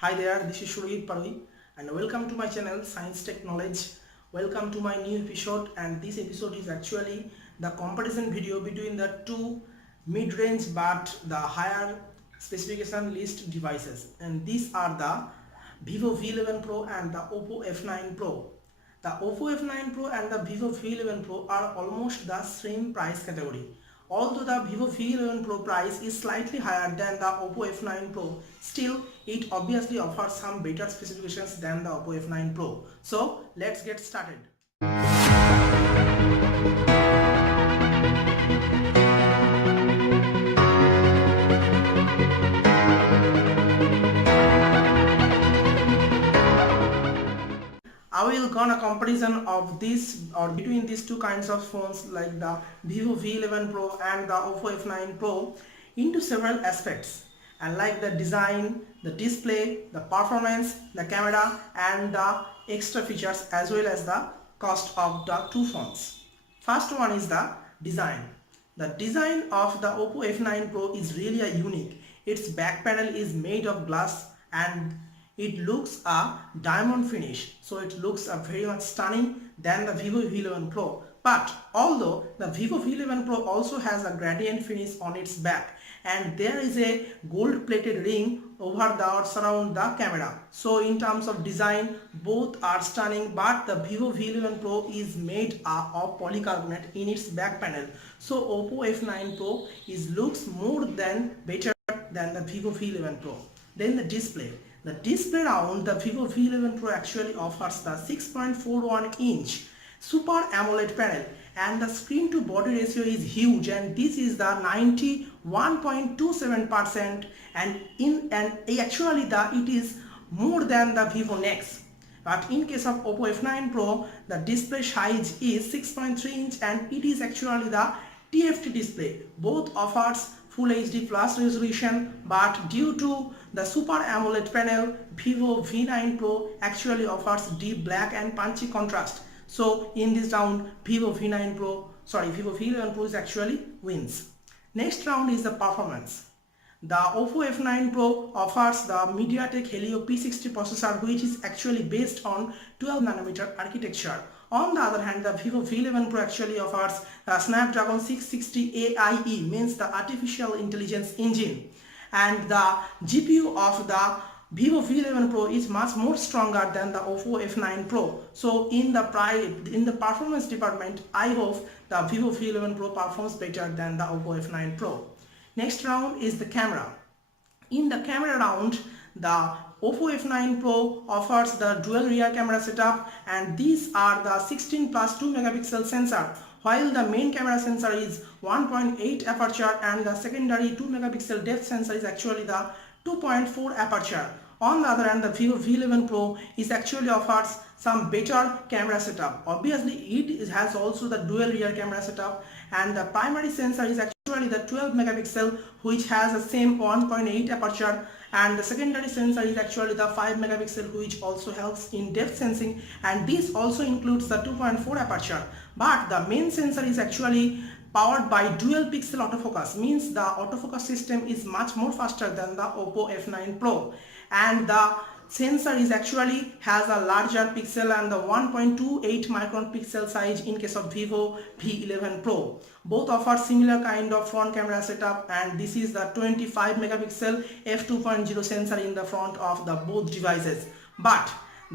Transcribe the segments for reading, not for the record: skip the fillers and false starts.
Hi there, this is Paroi and welcome to my channel Science Tech Knowledge. Welcome to my new episode, and this episode is actually the comparison video between the two mid-range but the higher specification list devices, and these are the Vivo V11 Pro and the Oppo F9 Pro. The Oppo F9 Pro and the Vivo V11 Pro are almost the same price category. Although the Vivo V11 Pro price is slightly higher than the Oppo F9 Pro, still it obviously offers some better specifications than the Oppo F9 Pro. So let's get started. I will gonna comparison of this or between these two kinds of phones like the Vivo V11 Pro and the Oppo F9 Pro into several aspects, and like the design, the display, the performance, the camera and the extra features as well as the cost of the two phones. First one is the design. The design of the Oppo F9 Pro is really unique. Its back panel is made of glass and it looks a diamond finish, so it looks very much stunning than the Vivo V11 Pro. But although the Vivo V11 Pro also has a gradient finish on its back and there is a gold plated ring over the surround the camera, so in terms of design both are stunning, but the Vivo V11 Pro is made of polycarbonate in its back panel, so Oppo F9 Pro looks more than better than the Vivo V11 Pro. Then the display. The display round the Vivo V11 Pro actually offers the 6.41-inch Super AMOLED panel, and the screen to body ratio is huge, and this is the 91.27%, and it is more than the Vivo Nex. But in case of Oppo F9 Pro, the display size is 6.3-inch and it is actually the TFT display. Both offers Full HD plus resolution, but due to the Super AMOLED panel, Vivo V9 Pro actually offers deep black and punchy contrast. So in this round, Vivo V11 Pro is actually wins. Next round is the performance. The Oppo F9 Pro offers the MediaTek Helio P60 processor, which is actually based on 12nm architecture. On the other hand, the Vivo V11 Pro actually offers the Snapdragon 660 AIE, means the artificial intelligence engine, and the GPU of the Vivo V11 Pro is much more stronger than the Oppo F9 Pro. So in the performance department, I hope the Vivo V11 Pro performs better than the Oppo F9 Pro. Next round is the camera. In the camera round, the Oppo F9 Pro offers the dual rear camera setup, and these are the 16 plus 2 megapixel sensor, while the main camera sensor is 1.8 aperture and the secondary 2 megapixel depth sensor is actually the 2.4 aperture. On the other hand, the Vivo V11 Pro actually offers some better camera setup. Obviously, it has also the dual rear camera setup, and the primary sensor is actually the 12 megapixel, which has the same 1.8 aperture, and the secondary sensor is actually the 5 megapixel, which also helps in depth sensing, and this also includes the 2.4 aperture. But the main sensor is actually powered by dual pixel autofocus, means the autofocus system is much more faster than the Oppo F9 Pro, and the sensor actually has a larger pixel and the 1.28 micron pixel size in case of Vivo V11 Pro. Both offer similar kind of front camera setup, and this is the 25 megapixel f2.0 sensor in the front of the both devices. But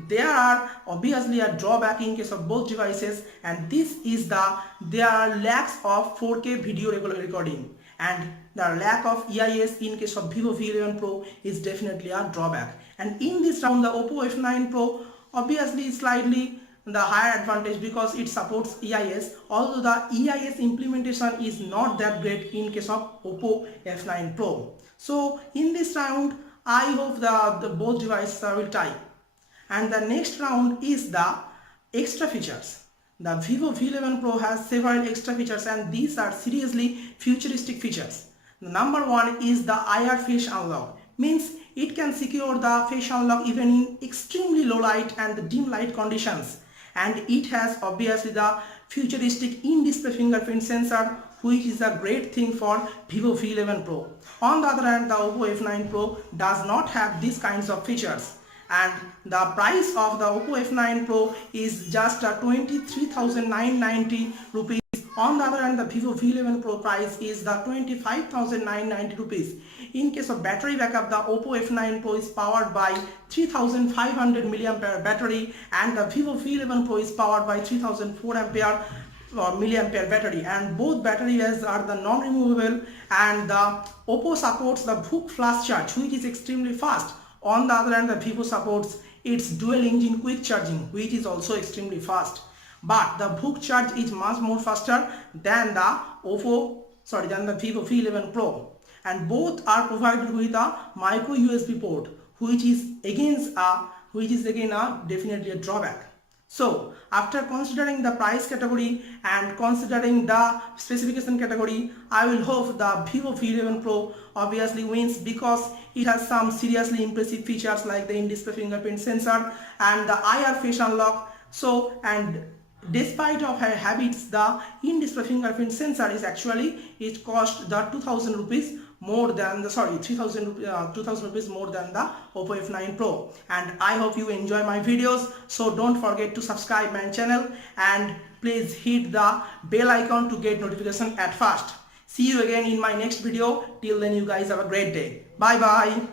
there are obviously a drawback in case of both devices, and this is there are lacks of 4K video recording, and the lack of EIS in case of Vivo V11 Pro is definitely a drawback. And in this round, the Oppo F9 Pro obviously is slightly the higher advantage because it supports EIS, although the EIS implementation is not that great in case of Oppo F9 Pro. So in this round, I hope the both devices will tie. And the next round is the extra features. The Vivo V11 Pro has several extra features, and these are seriously futuristic features. The number one is the IR face unlock, means it can secure the face unlock even in extremely low light and the dim light conditions. And it has obviously the futuristic in-display fingerprint sensor, which is a great thing for Vivo V11 Pro. On the other hand, the Oppo F9 Pro does not have these kinds of features, and the price of the Oppo F9 Pro is just 23,990 rupees. On the other hand, the Vivo V11 Pro price is the 25,990 rupees. In case of battery backup, the Oppo F9 Pro is powered by 3500 mAh battery, and the Vivo V11 Pro is powered by 3004 mAh battery, and both batteries are the non-removable, and the Oppo supports the VOOC flash charge, which is extremely fast. On the other hand, the Vivo supports its dual engine quick charging, which is also extremely fast. But the VOOC charge is much more faster than the Vivo V11 Pro, and both are provided with a micro USB port, which is again definitely a drawback. So after considering the price category and considering the specification category, I will hope the Vivo V11 Pro obviously wins, because it has some seriously impressive features like the in-display fingerprint sensor and the IR face unlock. So, and despite of her habits, the in-display fingerprint sensor is actually, it cost the 2,000 rupees more than the 2,000 rupees more than the Oppo F9 Pro. And I hope you enjoy my videos, so don't forget to subscribe my channel and please hit the bell icon to get notification at first. See you again in my next video. Till then, you guys have a great day. Bye bye.